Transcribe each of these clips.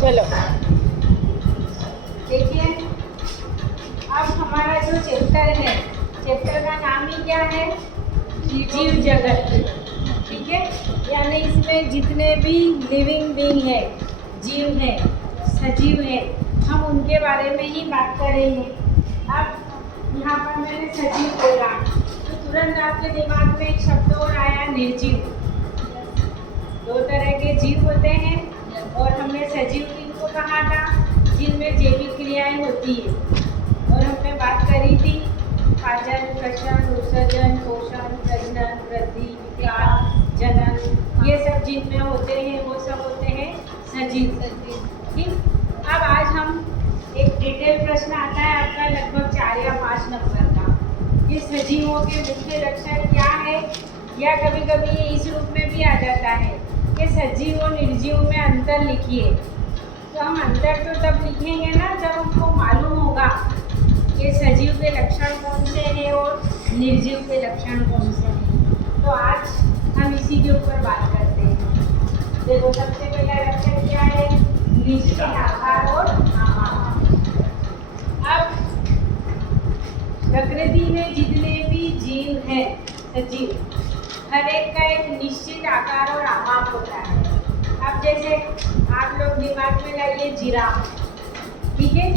चलो देखिए, अब हमारा जो चैप्टर है, चैप्टर का नाम ही क्या है? जीव जगत। ठीक है, यानी इसमें जितने भी लिविंग बीइंग है, जीव है, सजीव है, हम उनके बारे में ही बात करेंगे। अब यहाँ पर मैंने सजीव बोला तो तुरंत आपके दिमाग में एक शब्द और आया, निर्जीव। दो तरह के जीव होते हैं और हमने सजीव किनको कहा था? जिनमें जैविक क्रियाएं होती है। और हमने बात करी थी पाचन, श्वसन, उत्सर्जन, पोषण, प्रजनन, वृद्धि, विकास, जनन, ये सब जिनमें होते हैं वो सब होते हैं सजीव। ठीक, अब आज हम एक डिटेल प्रश्न आता है आपका लगभग 4 या 5 नंबर का कि सजीवों के मुख्य लक्षण क्या है, या कभी कभी ये इस रूप में भी आ जाता है कि सजीव और निर्जीव में अंतर लिखिए। तो हम अंतर तो तब लिखेंगे ना जब हमको मालूम होगा कि सजीव के लक्षण कौन से हैं और निर्जीव के लक्षण कौन से हैं। तो आज हम इसी के ऊपर बात करते हैं। देखो, सबसे पहला लक्षण क्या है? निश्चित आकार और आकार। अब प्रकृति में जितने भी जीव हैं, सजीव, हर एक का एक निश्चित आकार और आकार होता है। अब जैसे आप लोग दिमाग में लाइए जिराफ। ठीक है,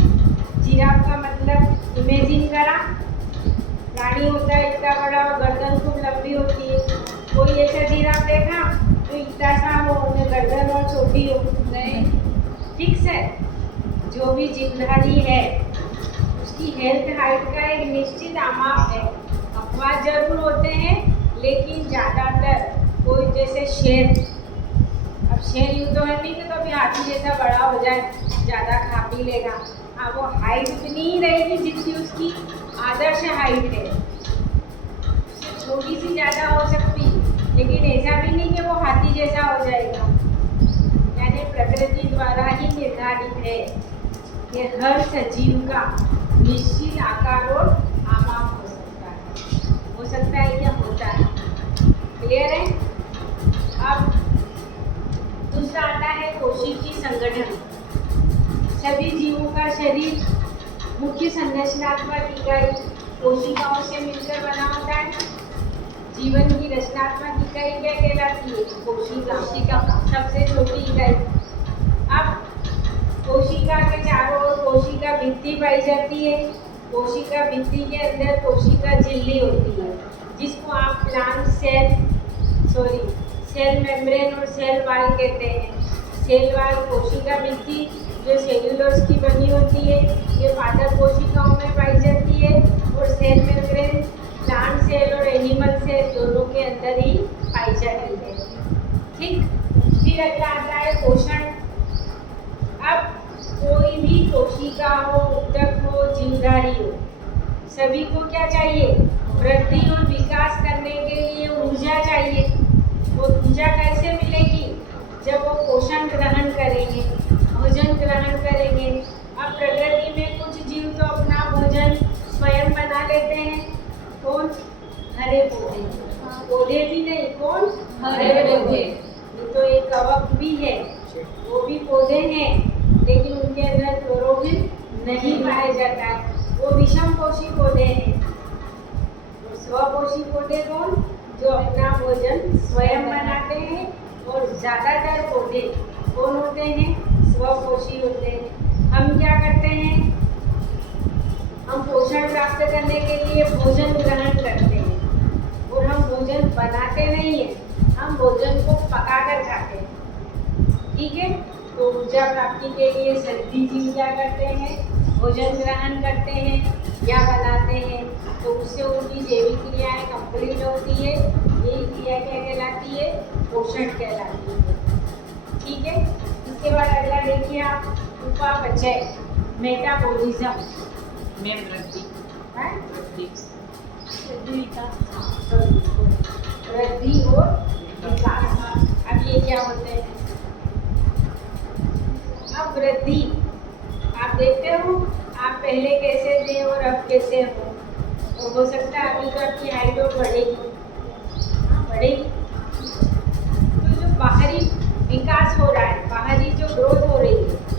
जिराफ का मतलब इमेजिन करा, प्राणी होता है इतना बड़ा और गर्दन खूब लंबी होती है। कोई ऐसा जिराफ देखा तो इतना सा हो, उन्हें गर्दन और छोटी हो? नहीं। ठीक है, जो भी जीवधारी है उसकी हेल्थ हाइट का एक निश्चित आमाप है। अपवाद जरूर होते हैं लेकिन ज़्यादातर, कोई जैसे शेर, अब शेर यूँ तो है नहीं कि कभी हाथी जैसा बड़ा हो जाए, ज़्यादा खा पी लेगा। हाँ, वो हाइट इतनी ही रहेगी जितनी उसकी आदर्श हाइट है, उससे थोड़ी सी ज़्यादा हो सकती, लेकिन ऐसा भी नहीं कि वो हाथी जैसा हो जाएगा। यानी प्रकृति द्वारा ही निर्धारित है कि हर सजीव का निश्चित आकार और आमाप हो सकता है। हो सकता है क्या? होता है। क्लियर है? अब दूसरा आता है कोशिकीय संगठन। सभी जीवों का शरीर मुख्य संरचनात्मक इकाई कोशिकाओं से मिलकर बना होता है। जीवन की रचनात्मक इकाई क्या कहलाती है? कोशिका सबसे छोटी इकाई। अब कोशिका के चारों ओर कोशिका भित्ति पाई जाती है। कोशिका भित्ति के अंदर कोशिका झिल्ली होती है, जिसको आप प्लांट सेल मेम्ब्रेन और सेल वाल कहते हैं। सेल वाल कोशिका भित्ति जो सेल्यूलोज की बनी होती है, ये पादप कोशिकाओं में पाई जाती है। और सेल मेम्ब्रेन प्लांट सेल और एनिमल सेल दोनों के अंदर ही पाई जाती है। ठीक, फिर अगला आता है पोषण। अब कोई भी कोशिका हो, ऊतक हो, जीवधारी हो, सभी को क्या चाहिए? वृद्धि और विकास करने के लिए ऊर्जा चाहिए। वो ऊर्जा कैसे मिलेगी? जब वो पोषण ग्रहण करेंगे, भोजन ग्रहण करेंगे। अब प्रकृति में कुछ जीव तो अपना भोजन स्वयं बना लेते हैं। कौन? हरे पौधे। पौधे भी नहीं, कौन? हरे पौधे। तो एक कवक भी है, वो भी पौधे हैं, लेकिन उनके अंदर क्लोरोफिल नहीं पाया जाता है। वो विषमपोषी पौधे हैं। स्वपोषी पौधे कौन? जो अपना भोजन स्वयं बनाते हैं। और ज़्यादातर पौधे कौन होते हैं? स्वपोषी होते हैं। हम क्या करते हैं? हम पोषण प्राप्त करने के लिए भोजन ग्रहण करते हैं, और हम भोजन बनाते नहीं हैं, हम भोजन को पका कर खाते हैं। ठीक है, तो ऊर्जा प्राप्ति के लिए सभी जीव क्या करते हैं? भोजन ग्रहण करते हैं या बनाते हैं, तो उससे उनकी जैविक क्रियाएं कंप्लीट होती है। यही क्रिया क्या कहलाती है? पोषण कहलाती है। ठीक है, इसके बाद अगला देखिए आप, उपापचय, मेटाबॉलिज्म में वृद्धि और विकास। अब ये क्या होते हैं? अब वृद्धि, आप देखते हो आप पहले कैसे थे और अब कैसे हो। तो हो सकता है अभी तो आपकी हाइट और बढ़ेगी। हाँ, बढ़ेगी। तो जो बाहरी विकास हो रहा है, बाहरी जो ग्रोथ हो रही है,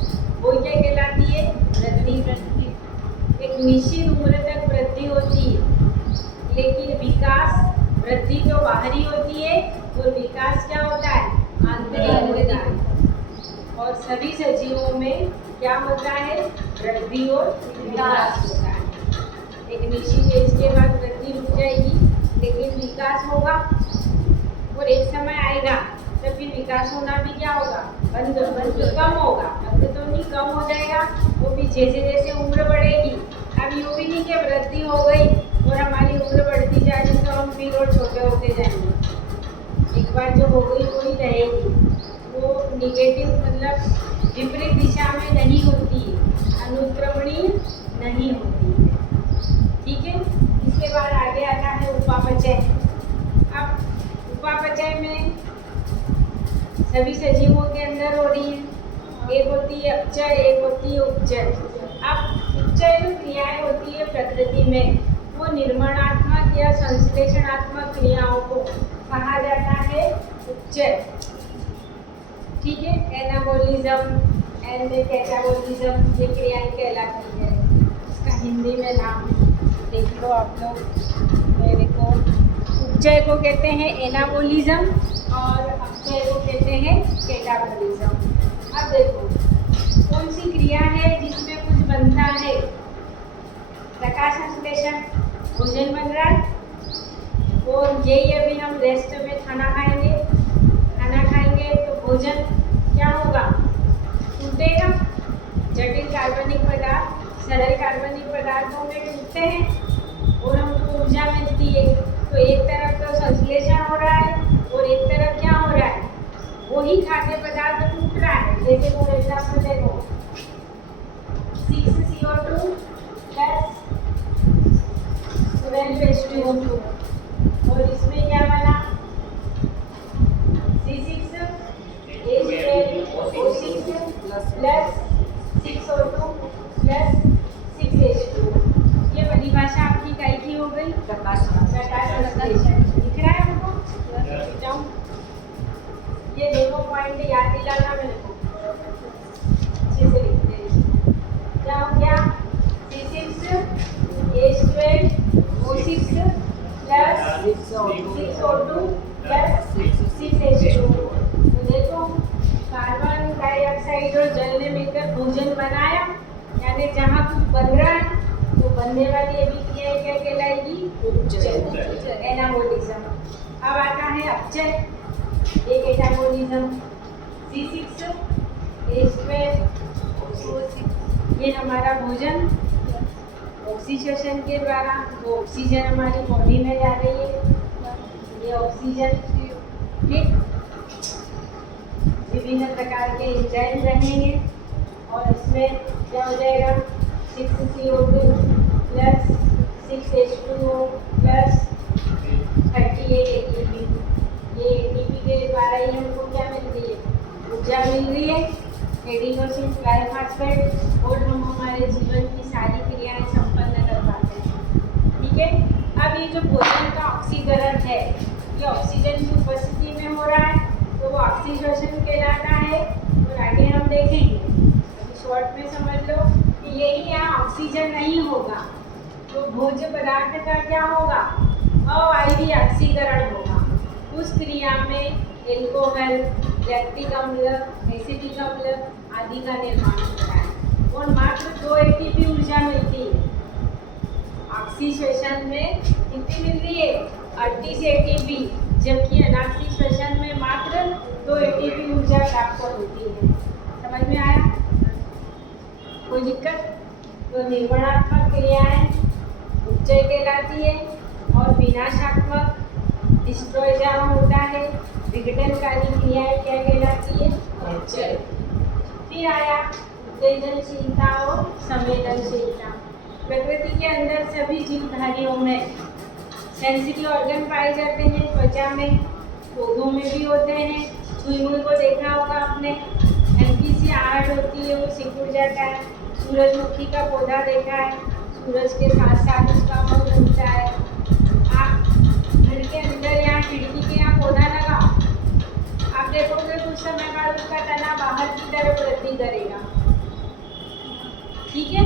सभी सजीवों में क्या होता है? वृद्धि और विकास होता है। एक निश्चित एज के बाद वृद्धि रुक जाएगी, लेकिन विकास होगा और एक समय आएगा तो फिर विकास होना भी क्या होगा? बंद कम होगा। बंद तो नहीं, कम हो जाएगा। वो भी जैसे जैसे उम्र बढ़ेगी, अब यूँ भी नहीं कि वृद्धि हो गई और हमारी उम्र बढ़ती जाएगी तो हम फिर और छोटे होते जाएंगे। एक बार जो हो गई वही रहेगी। वो निगेटिव मतलब विपरीत दिशा में नहीं होती है, अनुक्रमणीय नहीं होती है। ठीक है। इसके बाद आगे आता है उपापचय। अब उपापचय में सभी सजीवों के अंदर हो रही है। एक होती है अपचय, एक होती है उपचय। अब उपचय जो क्रियाएं होती है प्रकृति में, वो निर्माणात्मक या संश्लेषणात्मक क्रियाओं को कहा जाता है उपचय। ठीक है। एनाबोलिज्म एंड कैटाबोलिज्म ये क्रियाएं कहलाती है। इसका हिंदी में नाम देख लो आप लोग मेरे को। उपचय को कहते हैं एनाबोलिज्म और अपचय को कहते हैं कैटाबोलिज्म। अब देखो कौन सी क्रिया है जिसमें कुछ बनता है? प्रकाश संश्लेषण, भोजन बन रहा है और यही अभी हम रेस्ट में खाना खाएंगे तो भोजन क्या होगा? टूटेगा। जटिल कार्बनिक पदार्थ सरल कार्बनिक पदार्थों में टूटते हैं और हमको ऊर्जा मिलती है। तो एक तरफ तो संश्लेषण हो रहा है और एक तरफ क्या हो रहा है? वही खाद्य पदार्थ टूट रहा है। जैसे फॉर एग्जाम्पल देखो 6CO2 प्लस 12H2O2 और इसमें क्या बना? C6H12O6 plus 6O2 plus 6H2। ये परिभाषा आपकी काय की हो गई? प्रकाश संश्लेषण। दिख रहा है हमको? जाऊँ ये दोनों पॉइंट याद दिलाना मेरे को, अच्छे से लिखते हैं। क्या हो गया? C6H12O6 plus 6O2 plus 6H2। तो देखो कार्बन डाइऑक्साइड और जल ने मिलकर भोजन बनाया, यानी जहाँ कुछ बन रहा है तो बनने वाली अभी क्रिया क्या कहलाएगी? उपचय, एनाबोलिज्म। अब आता है अपचय, एक एनाबोलिज्म। C6H12O6 ये हमारा भोजन ऑक्सीजन के द्वारा वो ऑक्सीजन हमारी बॉडी में जा रही है। ये ऑक्सीजन ठीक विभिन्न प्रकार के एंजाइम रहेंगे और इसमें क्या हो जाएगा? 6CO2 plus 6H2O plus 38 ATP। ये ATP के द्वारा ही हमको क्या मिल रही है? ऊर्जा मिल रही है। एडिनोसिन ट्राइफॉस्फेट और हम हमारे जीवन की सारी क्रियाएं संपन्न कर पाते हैं। ठीक है। अब ये जो भोजन का ऑक्सीकरण है ये ऑक्सीजन की उपस्थिति में हो रहा है तो वो ऑक्सीडेशन कहलाता है। और आगे हम देखेंगे, अभी शॉर्ट में समझ लो कि यही यहाँ ऑक्सीजन नहीं होगा तो भोज्य पदार्थ का क्या होगा? अवायवीय ऑक्सीकरण होगा। उस क्रिया में एल्कोहल, लैक्टिक अम्ल, एसिटिक अम्ल आदि का निर्माण होता है और मात्र 2 ATP ऊर्जा मिलती है। ऑक्सीडेशन में कितनी मिल रही है? 38 ATP, जबकि अनॉक्सीडेशन में मात्र 2 ATP ऊर्जा प्राप्त होती है। समझ में आया? कोई दिक्कत? तो निर्माणात्मक क्रियाएं उपचय कहलाती है और विनाशात्मक डिस्ट्रॉय जहाँ होता है विघटनकारी क्रियाएं क्या कहलाती है? अपचय। फिर आया उत्तेजनशीलता और संवेदनशीलता। प्रकृति के अंदर सभी जीवधारियों में सेंसिटिव ऑर्गन पाए जाते हैं। त्वचा में, पौधों में भी होते हैं। चुईमुई को देखा होगा आपने, हल्की सी आहट होती है वो सिकुड़ जाता है। सूरजमुखी का पौधा देखा है, सूरज के साथ साथ उसका फल उगता है। आप घर के अंदर यहाँ खिड़की के यहाँ पौधा लगाओ, आप देखोगे कुछ समय बाद उसका तना बाहर की तरफ वृद्धि करेगा। ठीक है।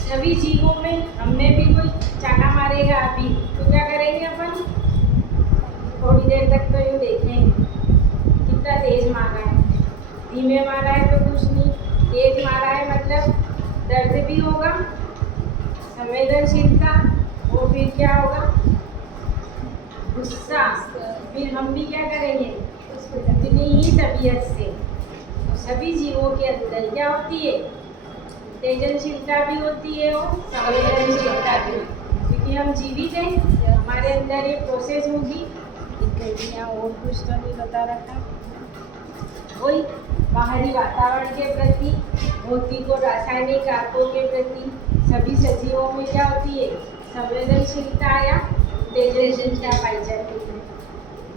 सभी जीवों में, हमें भी कोई चाटा मारेगा अभी तो क्या करेंगे अपन? थोड़ी देर तक तो यूँ देखेंगे कितना तेज मारा है, धीमे मारा है तो कुछ नहीं, तेज मारा है मतलब दर्द भी होगा, संवेदनशीलता, और फिर क्या होगा, गुस्सा। फिर हम भी क्या करेंगे, अपनी ही तबीयत से। तो सभी जीवों के अंदर क्या होती है, उत्तेजनशीलता भी होती है और संवेदनशीलता भी, क्योंकि हम जीवित हैं, हमारे अंदर ये प्रोसेस होगी। यहाँ और कुछ तो नहीं बता रखा, वही बाहरी वातावरण के प्रति, भौतिक और रासायनिक कारकों के प्रति सभी सजीवों में क्या होती है, संवेदनशीलता या उत्तेजनशीलता पाई जाती है।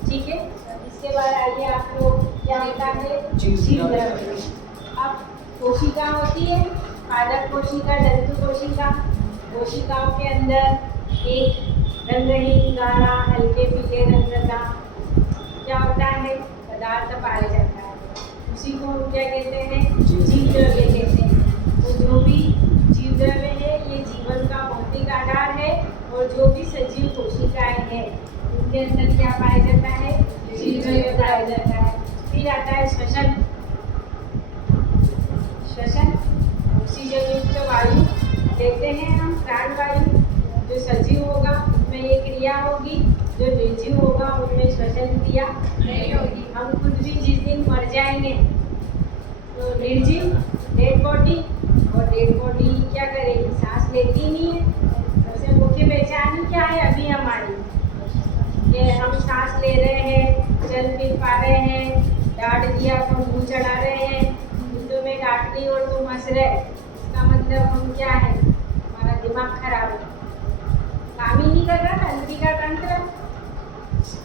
ठीक है, इसके बाद आइए आप लोग क्या होता है, जीव द्रव्य। अब कोशिका होती है, पादप कोशिका, जंतु कोशिका। कोशिकाओं के अंदर एक रंगहीन, गाढ़ा, हल्के पीले रंग का क्या होता है, पदार्थ पाया जाता है। उसी को हम क्या कहते हैं, जीव द्रव्य कहते हैं। तो जो भी जीव द्रव्य है ये जीवन का भौतिक आधार है, और जो भी सजीव कोशिकाएं हैं उनके अंदर क्या पाया जाता है, जीव द्रव्य पाया जाता है। फिर आता है श्वसन। श्वसन ऑक्सीजन युक्त वायु देते हैं हम, प्राण वायु। जो सजीव होगा उनमें ये क्रिया होगी, जो निर्जीव होगा उनमें श्वसन क्रिया नहीं होगी। हम खुद भी जिस दिन मर जाएंगे तो निर्जीव डेड बॉडी, और डेड बॉडी क्या करेगी, सांस लेती नहीं है। सबसे मुख्य पहचान ही क्या है अभी हमारी, कि हम सांस ले रहे हैं, चल फिर पा रहे हैं, डांट दिया तो मुँह चढ़ा रहे हैं, तुम्हें डांट दी और तुम हंस रहे, इसका मतलब हम क्या है, हमारा दिमाग खराब है, काम ही नहीं कर रहा तंत्री का तंत्र,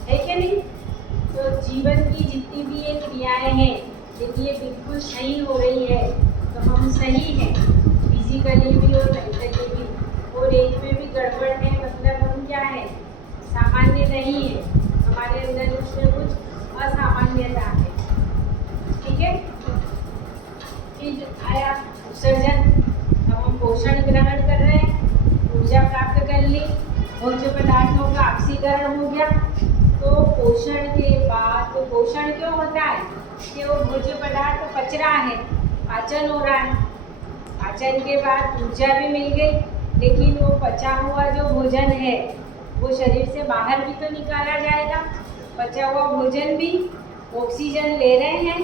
है क्या नहीं। तो जीवन की जितनी भी ये क्रियाएं हैं, यदि ये बिल्कुल सही हो रही है तो हम सही हैं, फिजिकली भी और मेंटली भी। और एक में भी गड़बड़ है मतलब हम क्या है, सामान्य नहीं है, हमारे अंदर उसमें कुछ असामान्यता है। ठीक है, फिर आया उत्सर्जन। अब हम पोषण ग्रहण कर रहे हैं, ऊर्जा प्राप्त कर ली, भोज्य पदार्थों का ऑक्सीकरण हो गया। तो पोषण के बाद, तो पोषण क्यों होता है कि वो भोज्य पदार्थ पच रहा है, पाचन हो रहा है। पाचन के बाद ऊर्जा भी मिल गई, लेकिन वो पचा हुआ जो भोजन है वो शरीर से बाहर भी तो निकाला जाएगा। पचा हुआ भोजन भी ऑक्सीजन ले रहे हैं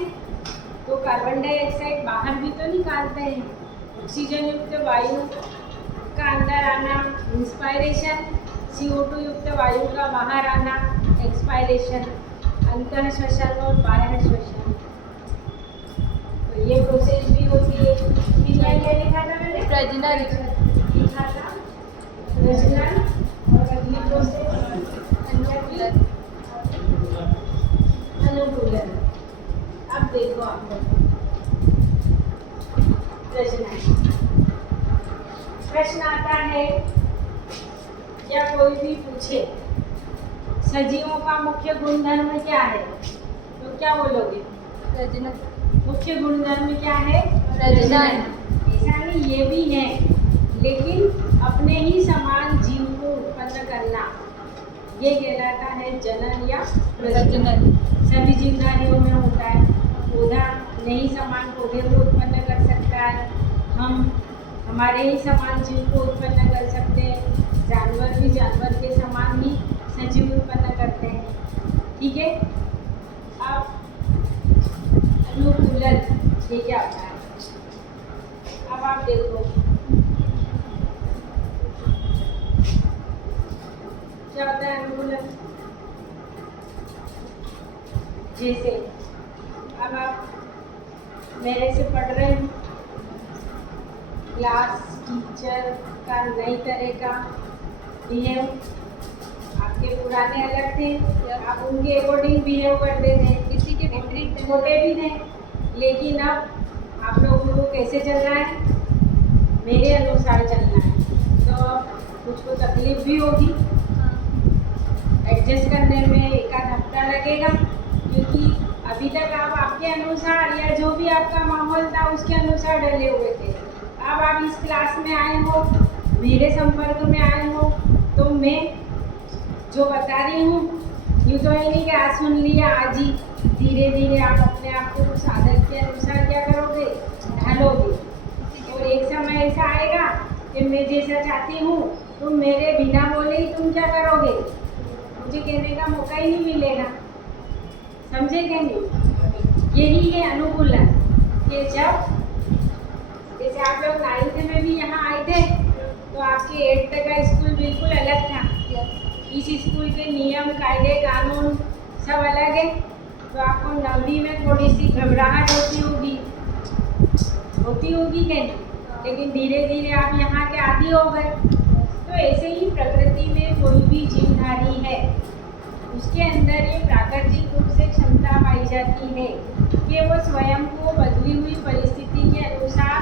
तो कार्बन डाइऑक्साइड बाहर भी तो निकालते हैं। ऑक्सीजन युक्त वायु का अंदर आना इंस्पायरेशन, CO2 युक्त वायु का बाहर आना एक्सपायरेशन, अंतः श्वसन और बाह्य श्वसन। तो ये प्रोसेस भी होती है। फिर क्या लिखा था मैंने, प्रजनन लिखा था, प्रजनन। और अगली प्रोसेस अनुकूलन। अब देखो आप प्रजनन, प्रश्न आता है या कोई भी पूछे सजीवों का मुख्य गुणधर्म क्या है, तो क्या बोलोगे, प्रजनन। मुख्य गुणधर्म क्या है, प्रजनन। ऐसा नहीं ये भी है, लेकिन अपने ही समान जीव को उत्पन्न करना ये कहलाता है जनन या प्रजनन। सभी जीवधारियों में होता है। पौधा नहीं समान पौधे को उत्पन्न कर सकता है, हम हमारे ही समान जीव को उत्पन्न कर सकते हैं, जानवर भी जानवर के समान ही सजीव उत्पन्न करते हैं। ठीक है, अब अनुकूलन ये क्या होता है, अब आप देखो क्या होता है अनुकूलन। जैसे अब आप मेरे से पढ़ रहे हैं, क्लास टीचर का नई तरह का बिहेव, आपके पुराने अलग थे, आप उनके अकॉर्डिंग बिहेव करते थे, किसी के विपरीत छोटे भी थे, लेकिन अब आप लोगों को कैसे चलना है, मेरे अनुसार चलना है। तो मुझको तकलीफ भी होगी, एडजस्ट करने में एक आध हफ्ता लगेगा, क्योंकि अभी तक आप आपके अनुसार या जो भी आपका माहौल था उसके अनुसार डले हुए थे। अब आप इस क्लास में आए हो, मेरे संपर्क में आए हो, तो मैं जो बता रही हूँ यूँ तो है नहीं कि आज सुन लिया आज ही, धीरे धीरे आप अपने आप को उस आदत के के अनुसार क्या करोगे, ढलोगे। और एक समय ऐसा आएगा कि मैं जैसा चाहती हूँ तो मेरे बिना बोले ही तुम क्या करोगे, मुझे कहने का मौका ही नहीं मिलेगा। समझे कि नहीं? यही है अनुकूलन। कि जब जैसे आप लोग 9th में भी यहाँ आए थे तो आपके 8th का स्कूल बिल्कुल अलग था। इस स्कूल के नियम, कायदे, कानून सब अलग है। तो आपको 9वीं में थोड़ी सी घबराहट होती होगी कि नहीं, लेकिन धीरे धीरे आप यहाँ के आदी हो गए। तो ऐसे ही प्रकृति में कोई भी जीवधारी है उसके अंदर ये प्राकृतिक रूप से क्षमता पाई जाती है कि वो स्वयं को बदली हुई परिस्थिति के अनुसार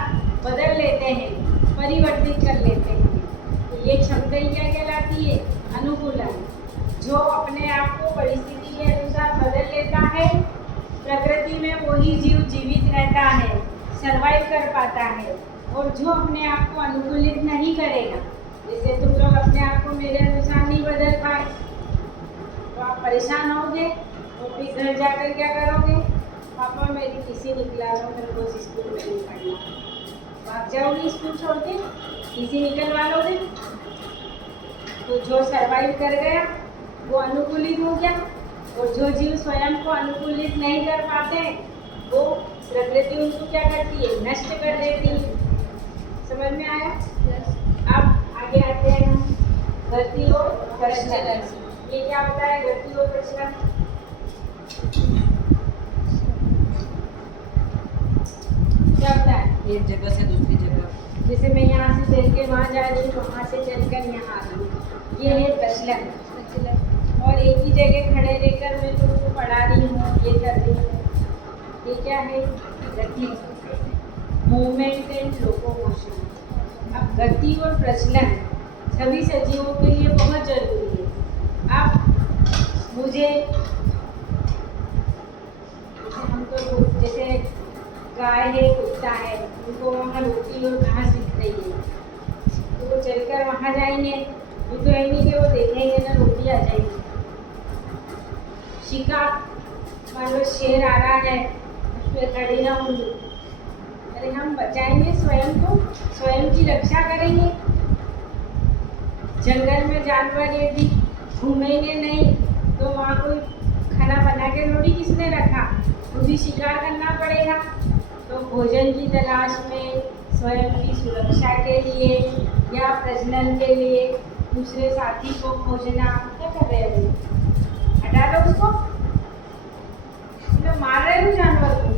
बदल लेते हैं, परिवर्तित कर लेते हैं। तो ये क्षमता ही क्या कहलाती है, अनुकूलन। जो अपने आप को परिस्थिति के अनुसार बदल लेता है, प्रकृति में वही जीव जीवित रहता है, सर्वाइव कर पाता है। और जो अपने आप को अनुकूलित नहीं करेगा, जैसे तुम लोग अपने आप को मेरे अनुसार नहीं बदल पाए तो आप परेशान होगे और फिर घर जाकर क्या करोगे, पापा मेरी किसी निकला लो, मेरे को स्कूल में नहीं पढ़ना। भाग जाओगे स्कूल छोड़ के, किसी निकलवा लोगे। तो जो सर्वाइव कर गया वो अनुकूलित हो गया, और जो जीव स्वयं को अनुकूलित नहीं कर पाते वो प्रकृति उनको क्या करती है, नष्ट कर देती है। समझ में आया? अब आगे आते हैं हम गति और प्रचलन। ये क्या होता है गति और प्रचलन? क्या होता है? एक जगह से दूसरी जगह। जैसे मैं यहाँ से चल के वहाँ जा रही हूँ, वहाँ से चलकर यहाँ आ रही हूँ, ये है प्रचलन। और एक ही जगह खड़े रहकर मैं तुमको पढ़ा रही हूँ, ये कर रही हूँ, ये क्या है, गति, मूवमेंट एंड लोकोमोशन। अब गति और प्रचलन सभी सजीवों के लिए बहुत जरूरी है। अब मुझे जैसे गाय है, कुत्ता है, उनको वहाँ रोटी और घास दिख रही है तो वो चलकर वहाँ जाएंगे, ये तो है नहीं कि वो देखेंगे ना रोटी आ जाएगी। शिकार, मान लो शेर आ रहा है, उस पर खड़ी ना होंगी, अरे हम बचाएंगे स्वयं को, स्वयं की रक्षा करेंगे। जंगल में जानवर यदि घूमेंगे नहीं तो वहाँ कोई खाना बना के थोड़ी किसने रखा, मुझे शिकार करना पड़ेगा। तो भोजन की तलाश में, स्वयं की सुरक्षा के लिए या प्रजनन के लिए दूसरे साथी को खोजना, क्या कर रहे हो, हटा दो उसको, तो मार रहे हो जानवर को,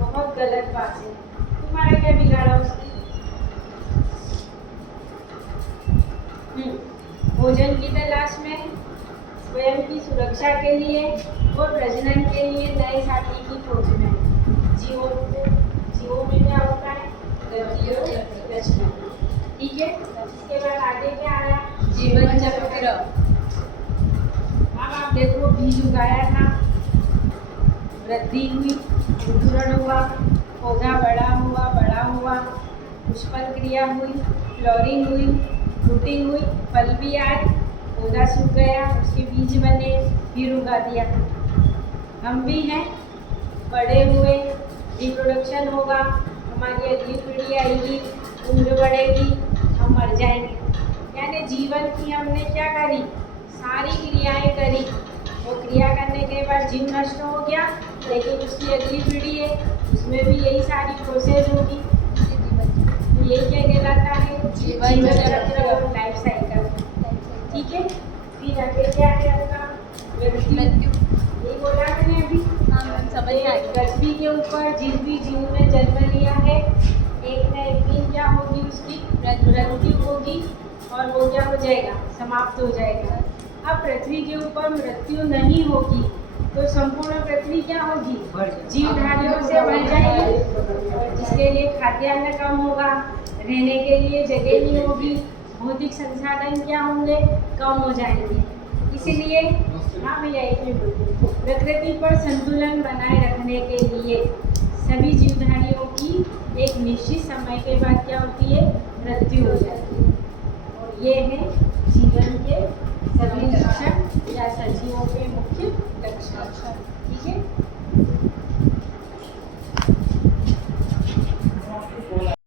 बहुत गलत बात है। तुम्हारा क्या बिगाड़ा उसकी? भोजन की तलाश में, स्वयं की सुरक्षा के लिए और प्रजनन के लिए नए साथी की खोज में। जीवों में क्या होता है, गति और प्रजनन। ठीक है, इसके बाद आगे क्या आया, जीवन चक्र। अब आप देखो, बीज उगाया था, वृद्धि हुई, अंकुरण हुआ, पौधा बड़ा हुआ, पुष्पन क्रिया हुई, फ्लोरिंग हुई, फ्रूटिंग हुई, फल भी आए, पौधा सूख गया, उसके बीज बने, फिर उगा दिया। हम भी हैं, बड़े हुए, रिप्रोडक्शन होगा, हमारी अगली पीढ़ी आएगी, उम्र बढ़ेगी, हम मर जाएंगे। यानी जीवन की हमने क्या करी, सारी क्रियाएं करी। वो क्रिया करने के बाद जीव नष्ट हो गया, लेकिन उसकी अगली पीढ़ी है, उसमें भी यही सारी प्रोसेस होगी। तो ये क्या कहलाता है, जीवन चक्र और लाइफ साइकिल। ठीक है, फिर आगे क्या है आपका, मृत्यु। ये बोला मैंने अभी, समझ में आई। पृथ्वी के ऊपर जिस भी जीव ने जन्म लिया है, एक न एक दिन क्या होगी, उसकी मृत्यु होगी और वो क्या हो जाएगा, समाप्त हो जाएगा। अब पृथ्वी के ऊपर मृत्यु नहीं होगी तो संपूर्ण पृथ्वी क्या होगी, जीवधारियों से भर जाएगी, जिसके लिए खाद्यान्न कम होगा, रहने के लिए जगह नहीं होगी, भौतिक संसाधन क्या होंगे, कम हो जाएंगे। इसलिए हाँ भैया, एक मिनट, प्रकृति पर संतुलन बनाए रखने के लिए सभी जीवधारियों की एक निश्चित समय के बाद क्या होती है, मृत्यु हो जाती है। और ये है जीवन के